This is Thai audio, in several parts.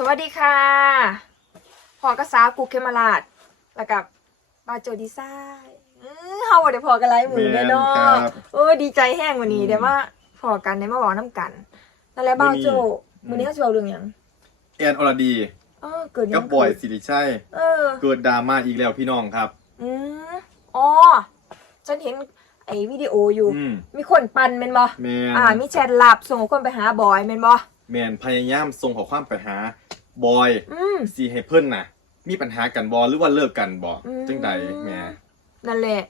สวัสดีค่ะพอกระสากูเคมาลาดแล้วกับบาโจดีไซน์อื้อเฮาบ่ได้พอกันหลายมือเลยเนาะแม่นครับเออดีใจแห้งวันนี้อืมเดี๋ยวมาพอกันได้มาบอกน้ำกันนั่นแหละบาโจมื้มื้ออนี้ นี้เขาสิเว้าเรื่องหยังแอนอรดีเออเกิดหยักับงบอยขึ้นสิริชัยเออ เกิดดราม่าอีกแล้วพี่น้องครับ อืมอ๋อ ฉันเห็นไอ้วิดีโออยู่ อืมมีคนปั่นแม่นบ่แมนอ่า มีแชทลับส่งคนไปหาบอยแม่นบ่แมนพยายามส่งข้อความไปหา บอยอืม สีให้เพิ่นน่ะ มีปัญหากันบอหรือว่าเลิกกันบออืม จังใดแหม่ นั่นแหละ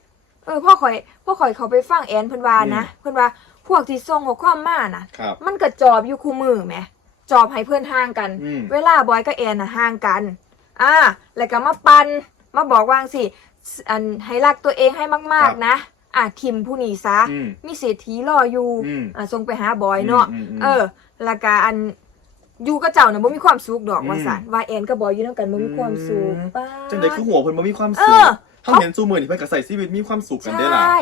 เออพ่อข่อยพ่อข่อยเขาไปฟังแอนเพิ่นว่านะอืมเพิ่นว่าพวกที่ส่งข้อความมาน่ะ ครับ มันก็จอบอยู่คู่มือแหมจอบให้เพื่อนห่างกัน อืม เวลาบอยกับแอนน่ะห่างกัน อ่า แล้วก็มาปันมาบอกว่างสิอันให้รักตัวเองให้มาก ๆ นะ อะทิมผู้นี้ซะ อืม มีเศรษฐีรออยู่อืมอะส่งไปหาบอยเนาะ อืมอืมอืม เออ แล้วก็อัน อยู่กับเจ้าน่ะบ่มีความสุขดอกอืมว่าซั่นว่าแอนกับบอยอยู่นำกันบ่มีความสุขอืมป้าจังใดคือหัวเพิ่นบ่มีความเอสุขอเขาเห็นสู้มือนี่เพิ่นก็ใส่ชีวิตมีความสุขกันได้ใชล่ะ่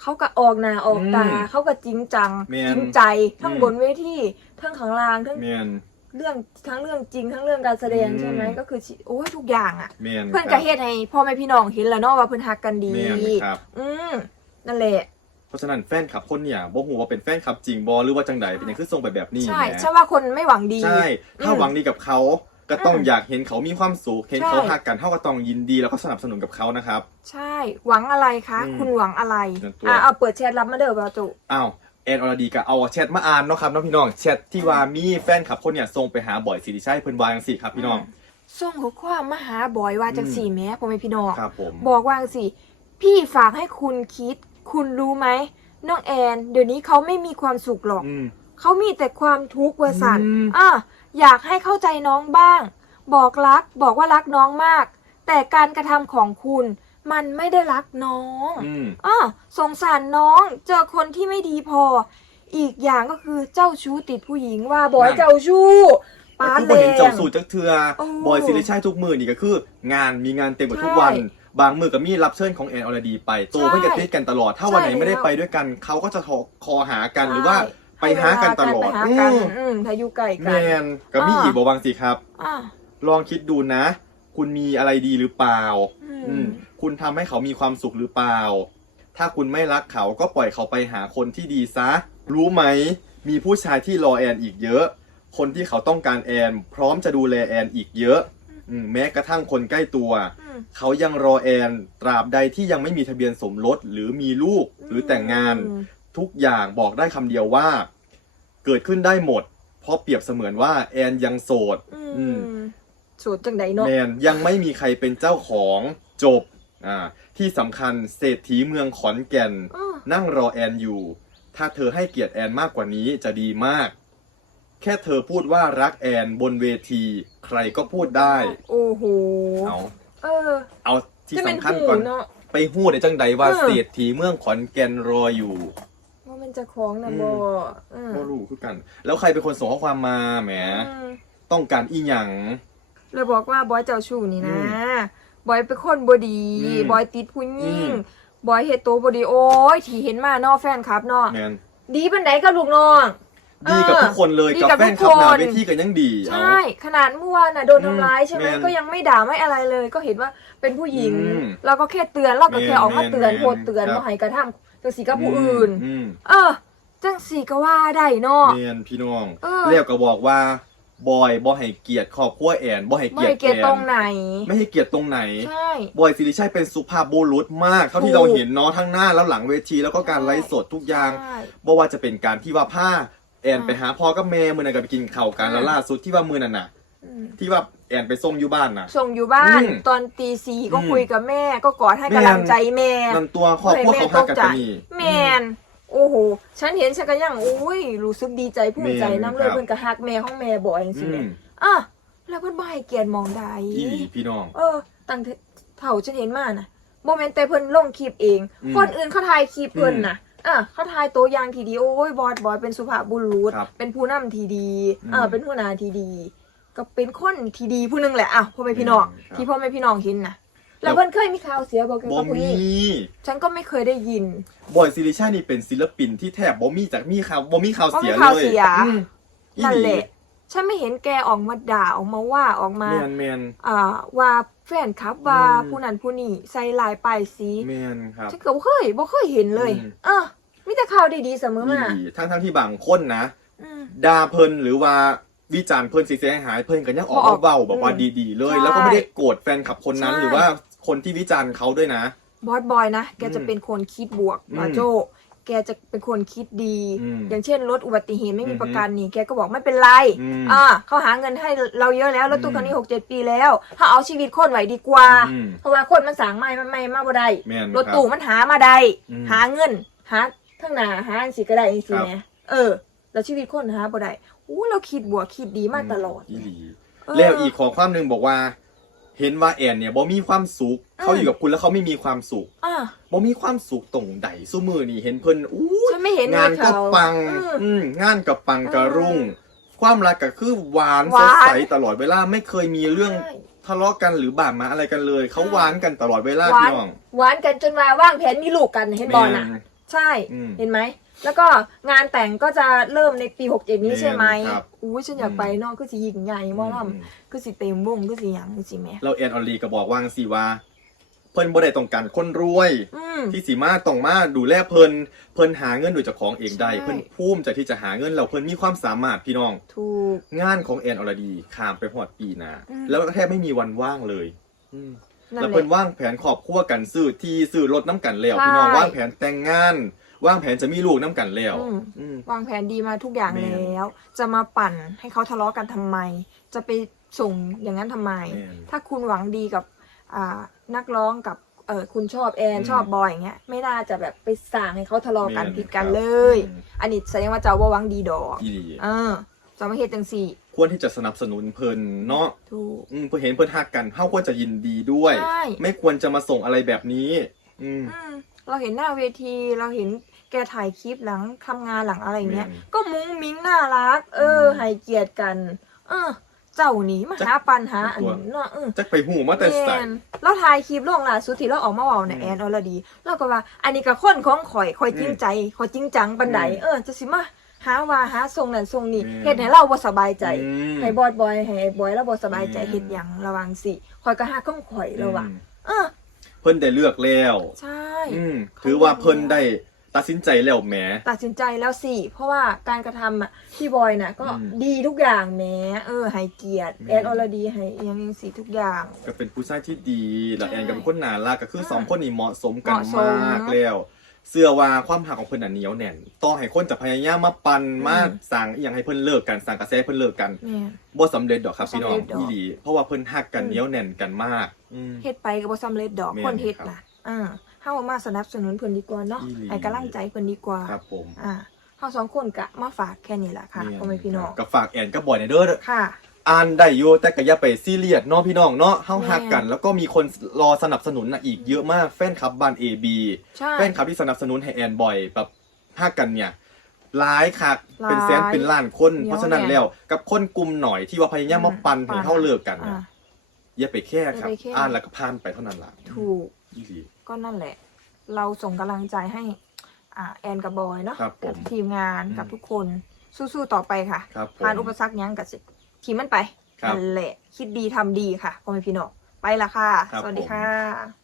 เขาก็ออกหน้าออกตาอืมเขาก็จริงจังแม่นจริงใจทั้งอืมบนเวทีทั้งข้างล่างทั้งแมนเรื่องทั้งเรื่องจริงทั้งเรื่องการแสดงอืมใช่ไหมก็คือโอ้ยทุกอย่างอะแมนเพื่อนคก็รับเฮ็ดให้พ่อแม่พี่น้องเห็นแล้วเนาะว่าเพื่อนฮักกันดีแมนครับอืมนั่นแหละเพ ราะฉะนั้นแฟนคลับคนเนี่ยบ่ฮู้ว่าเป็นแฟนคลับจริงบ่หรือว่าจังใดเป็นหยังคือส่งไปแบบนี้ใช่แหมใช่ว่าคนไม่หวังดี ใช่ ถ้าอืมหวังดีกับเขาก็ต้องอืมอยากเห็นเขามีความสุขเห็นใช่เขาหักกันเท่าก็ต้องยินดีแล้วก็สนับสนุนกับเขานะครับ ใช่ หวังอะไรคะ อืมคุณหวังอะไรนั่นตัว อะเอาเปิดแชทรับมาเด้อบ่าวจุ อ้าวแอนอรดีก็เอาแชทมาอ่านเนาะครับน้องพี่น้องแชทที่ว่ามีแฟนคลับคนเนี่ยส่งไปหาบ่อยสิริชัยเพิ่นวาจังซี่ครับพี่น้อง ส่งข้อความมาหาบอยว่าจังสี่แหม้พ่อแม่พี่น้อง ครับผม บอกว่าสิพี่ฝากให้คุณคิด คุณรู้ไหมน้องแอน เดี๋ยวนี้เขาไม่มีความสุขหรอก อืม เขามีแต่ความทุกข์เวอร์สันอืม อะอยากให้เข้าใจน้องบ้าง บอกรักบอกว่ารักน้องมาก แต่การกระทำของคุณมันไม่ได้รักน้องอืม อะสงสารน้องเจอคนที่ไม่ดีพอ อีกอย่างก็คือเจ้าชู้ติดผู้หญิงว่าบอยเจ้าชู้ก็ป้าคือแดบ่เห็นเจ้างสู่จักเทือโอ้บอยสิริชัยทุกมือนี่ก็คือ งานมีงานเต็มหมดทุกใช่วัน บางมือก็มีรับเชิญของแอนอรดีไปโตใช่เพิ่นก็ติดกันตลอด ถ้าวันไหนใช่ไม่ได้แล้วไปด้วยกันเขาก็จะโทรคอหากันหรือว่าไปหากันตลอดไปหากันอืมอืมถ้าอยู่ไกลแมกันนก็มีอ่าอีกบ่บางสิครับ อะลองคิดดูนะ คุณมีอะไรดีหรือเปล่า อือืมมคุณทำให้เขามีความสุขหรือเปล่า ถ้าคุณไม่รักเขาก็ปล่อยเขาไปหาคนที่ดีซะ รู้ไหม มีผู้ชายที่รอแอนอีกเยอะ คนที่เขาต้องการแอน พร้อมจะดูแลแอนอีกเยอะ อืมแม้กระทั่งคนใกล้ตัว อืม เขายังรอแอนตราบใดที่ยังไม่มีทะเบียนสมรสหรือมีลูกหรือแต่งงาน อืม ทุกอย่างบอกได้คำเดียวว่า เกิดขึ้นได้หมด เพราะเปรียบเสมือนว่าแอนยังโสด อือืมมสูตรจังไดเนาะ แมนยังไม่มีใครเป็นเจ้าของจบอ่าที่สำคัญเศรษฐีเมืองขอนแก่น อ้อ นั่งรอแอนอยู่ ถ้าเธอให้เกียรติแอนมากกว่านี้จะดีมาก แค่เธอพูดว่ารักแอนบนเวที ใครก็พูดได้ โอ้โหเอาเออ เอาที่จะเป็นสำคัญหูก่อนเนาะไปหู้ในจังใดว่าเออ เศรษฐีเมืองขอนแก่นรออยู่ ว่ามันจะคล้องนะอืม บออืมก็รู้คือกัน แล้วใครเป็นคนส่งข้อความมาแหมอืมต้องการอีหยัง เลยบอกว่าบอยเจ้าชู้นี่นะอืบอยเป็นคนบดี อืมบอยติดผู้หญิงอืม บอยเฮดโตวบดีโอ้ยที่เห็นมาเนอแฟนครับเนาะแมนดีปันไดกับลูกน้อง ดีกับทุกคนเลยดีกับกับแฟนคลัทุบกหนาคนเวทีกันยังดีเอาใช่ขนาดเมื่อวานน่ะโดนอืมทำร้ายใช่ไหมแม่นก็ยังไม่ด่าไม่อะไรเลย ก็เห็นว่าเป็นผู้หญิงอืมเราก็แค่เตือนเราก็แค่แม่นออกมาเตือนแม่นโพดเตือนครับว่าให้กระทำจังสีกับผู้อื่นอืมเออจังสีก็ว่าได้เนาะเมียนพี่น้องเออเรียกก็บอกว่าบอยบ่ให้เกียรติครอบครัวแอนบ่ให้ไม่เกียรติเกลียดแอตรงนไหน ไม่ให้เกียรติตรงไหนใช่บอยสิริชัยเป็นสุภาพบุรุษมากเท่าที่ถูกเราเห็นเนาะทั้งหน้าแล้วหลังเวทีแล้วก็การใช่ไลฟ์สดทุกอย่างใช่บ่ว่าจะเป็นการที่ว่าผ้า แอนอ่าไปหาพ่อกับแม่มือนั้นก็ไปกินข้าวกันอ่าแล้วล่าสุดที่ว่ามือนั้นน่ะอืมที่ว่าแอนไปส่งอยู่บ้านน่ะ ส่งอยู่บ้านอืมตอนตีสี่ก็อืมคุยกับแม่ก็กอดให้กำลังใจแม่นั่นตัวครอบครัวเขาหักกันใจปานนี่แมนโอ้โหฉันเห็นฉันก็ยังอุ้ยรู้สึกดีใจภูมิใจแม่นน้ำเลยครับ เพิ่นก็ฮักแม่ของแม่บ่อยจังอืซี่แหละมอะแล้วเพิ่นบ่ให้เกียรติมองใด อีหลีพี่น้อง เออตั้งแต่เท่าฉันเห็นมาน่ะโมเมนต์แต่เพิ่นลงคลิปเอง อืมคนอื่นเขาถ่ายคลิปเพิ่นอืมน่ะ อะเขาถ่ายตัวอย่างที่ดีโอ้ยบอสบอยเป็นสุภาพบุรุษ ครับเป็นผู้นำที่ดีอืมอ่าเป็นผู้นาที่ดี ก็เป็นคนที่ดีผู้หนึงแหละอะพ่อแม่พี่น้องอืมครับที่พ่อแม่พี่น้องเห็นน่ะแล้แล้ววเพิ่นเคยมีข่าวเสียบอกเกี่ยวบ่กับผู้มีนี้ฉันก็ไม่เคยได้ยิน บอยซิริชัยนี่เป็นศิลปินที่แทบบ่มีจากมีข่าวบ่มีข่าวบ่มีเสียข่าวเลยเสียอืมอีนั่นหแหลีละ ฉันไม่เห็นแกออกมาด่าออกมาว่าออกมา แมนแมนอ่าว่าแฟนคลับว่าอืมผู้นั้นผู้นี้ใส่ลายป้ายสีแมนครับฉันก็บ่เคยบ่เคยเห็นเลยอืมเออมีแต่ข่าวดีๆเสมอมาดีทั้งทั้งที่บางคนนะอืมด่าเพิ่นหรือว่าวิจารณ์เพิ่นเสียหายเพิ่นก็ยังออกบอกมาเว้าบอกว่าอืมดีๆ เลยใช่แล้วก็ไม่ได้โกรธแฟนคลับคนนั้นใช่หรือว่าคนที่วิจารณ์เขาด้วยนะบอสบอยนะแกจะอืมเป็นคนคิดบวกอืมมาโจ แกจะเป็นคนคิดดี อืมอย่างเช่นรถอุบัติเหตุไม่มีอือฮึประกันนี่แกก็บอกไม่เป็นไรอืมอ่าเขาหาเงินให้เราเยอะแล้วรถตู้อืมคันนี้หกเจ็ดปีแล้วถ้าเอาชีวิตคนไว้ดีกว่า อืมเพราะว่าคนมันสางไม่มันไม่มาบ่ได้แม่นรถตู้มันหามาได้อืมหาเงินหาทั้งหน้าหาอันสิก็ได้จริงครับๆนะเออ แล้วชีวิตคนหาบ่ได้อู้เราคิดบวกคิดดีมาตลอด อีหลี เออแล้วอีกขอความหนึ่งบอกว่า เห็นว่าแอนเนี่ยบ่มีความสุขอืมเขาอยู่กับคุณแล้วเขาไม่มีความสุขอ่าบ่มีความสุขตรงใดสู้มือนี่เห็นเพิ่นอู้ฉันไม่เห็นงานก็เขาปังอืมอืมงานก็ปังกระรุ่ง ความรักก็คือหวานหสวาน ดใสตลอดเวลาไม่เคยมีเรื่องใช่ ทะเลาะกันหรือบาดหมางอะไรกันเลยเขาใช่หวานกันตลอดเวลาหวาพี่นน้องหวานกันจนมาว่างแผนมีลูกกันเห็นบอลน่ะ แม่ ใช่ อืม เห็นไหม แล้วก็งานแต่งก็จะเริ่มในปี67นี้แม่นใช่ไหมครับอุ้ยฉันอยากไปเนอกก็สิยิ่งใหญ่หมอลอืมำก็สิเต็มวงก็สิหยังก็สิแหม่เราแอนออลลีก็บอกว่างสิว่า เพิ่นบ่ได้ต้องการคนรวย อืม ที่สีมาต้องมาดูแลเพิ่นเพิ่นหาเงินโดยเจ้าของเองได้ ใช่ เพิ่นภูมิใจที่จะหาเงินแล้วเพิ่นมีความสามารถพี่น้อง ถูก งานของแอนอรดีข้ามไปหอดปีหนาอืม แล้วแทบไม่มีวันว่างเลยอืมนั่นแล้วแหเพิ่นละ ว่างแผนครอบครัวกันซื้อที่ซื้อรถน้ำกันแล้วใช่พี่น้องว่างแผนแต่งงาน ว่างแผนจะมีลูกน้ำกันแล้วอืม อืม วางแผนดีมาทุกอย่างแม่นแล้ว จะมาปั่นให้เขาทะเลาะกันทำไม จะไปส่งอย่างนั้นทำไม แม่นถ้าคุณหวังดีกับอ่านักร้องกับเออคุณชอบแอนอืม ชอบบอยอย่างเงี้ย ไม่น่าจะแบบไปสั่งให้เขาทะเลาะกันแม่นผิดกันครับเลย อืมอันนี้แสดงว่าเจ้าว่าหวังดีดอกอีหลีเออจะมาเฮ็ดจังสี่ควรที่จะสนับสนุนเพิ่นเนาะถูก อืมเพื่อเห็นเพิ่นฮักกันเฮาควรจะยินดีด้วย ใช่ ไม่ควรจะมาส่งอะไรแบบนี้ อืม อืมเราเห็นหน้าเวทีเราเห็น แกถ่ายคลิปหลังทำงานหลังอะไรเงี้ยแม่นก็มุ้งมิ้งน่ารัก เออมให้เกียรติกัน เออ เจ้าหนีมาหาปัญหาอันนี้เนาะเออจักไปหูมาแต่ใส่แม่นเราถ่ายคลิปลงล่าสุดที่เราออกมาเว้าในอืมแอนอรดีเราก็ว่า อันนี้ก็คนของข่อยข่อยจริงอืมใจข่อยจริงจังปันใดอืมเออจะสิมาหาว่าหาทรงนั่นทรงนี้แม่นเฮ็ดให้เราบ่สบายใจอืมให้บอดบอยให้บอยแล้วบ่สบายใจอืมเฮ็ดหยังระวังสิข่อยก็หาของข่อยแล้วว่ะอืมเออเพิ่นได้เลือกแล้ว ใช่อืมถือว่าเพิ่นได้ ตัดสินใจแล้วแหม ตัดสินใจแล้วสิ เพราะว่าการกระทำอะพี่บอยน่ะก็อืมดีทุกอย่างแหม้เออให้เกียรติอืม แอนอรดีให้อิหยังยังสิทุกอย่าง ก็เป็นผู้ชายที่ดีแล้วใช่แอนก็เป็นคนน่ารักก็คืออืมสองคนนี้เหมาะสมกันเหมาะสมมากแล้วเสื้อว่าความหักของเพิ่นน่ะเหนียวแน่นต่อให้คนจะพยายามมาปันอืมมาสั่งอหย่างให้เพิ่นเลิกกันสั่งกระแสให้เพิ่นเลิกกันแม่ บ่สำเร็จดอกครับบ่พี่น้องสำเร็จดอก อีหลีเพราะว่าเพิ่นหักกันอืมเหนียวแน่นกันมากอืม เฮ็ดไปก็บ่สำเร็จดอกแม่นคนเฮ็ดครับ น่ะอ่า เฮามาสนับสนุนเพิ่นดีกว่าเนาะอีหลี ให้กำลังใจเพิ่นดีกว่า ครับผมอ่าเฮาสองคนก็มาฝากแค่นี้แหละค่ะพ่อแม่พี่น้องก็ฝากแอนกับบอยในอยเด้อ ค่ะ อ่านได้อยู่แต่ก็อย่าไปซีเรียสเนาะพี่น้องเนาะเฮาแม่หักกัน แล้วก็มีคนรอสนับสนุนน่ะอีกเยอะมากแฟนคลับบ้าน AB ใช่ แฟนคลับที่สนับสนุนให้แอนบ่อยแบบหักกันเนี่ยร้ายคักหลายเป็นแสนเป็นล้านคนเหนียวเพราะฉะนั้นแน่แล้วกับคนกลุ่มหน่อยที่ว่าพยายามมาปันให้เฮาเลิกกันอ่าน่ะอย่าไปแค่ครับ อย่าไปแค่อ่านแล้วก็ผ่านไปเท่านั้นล่ะถูก อีหลี ก็นั่นแหละ เราส่งกำลังใจให้อ่าแอนกับบอยเนาะครับผมกัทีมงานอืมกับทุกคนสู้ๆต่อไปค่ะครับผมผ่านอุปสรรคหยังกับสิทีมมันไปครับนั่นแหละ คิดดีทำดีค่ะพ่อแม่พี่น้องไปละค่ะ ครับสวัสดีผม ค่ะ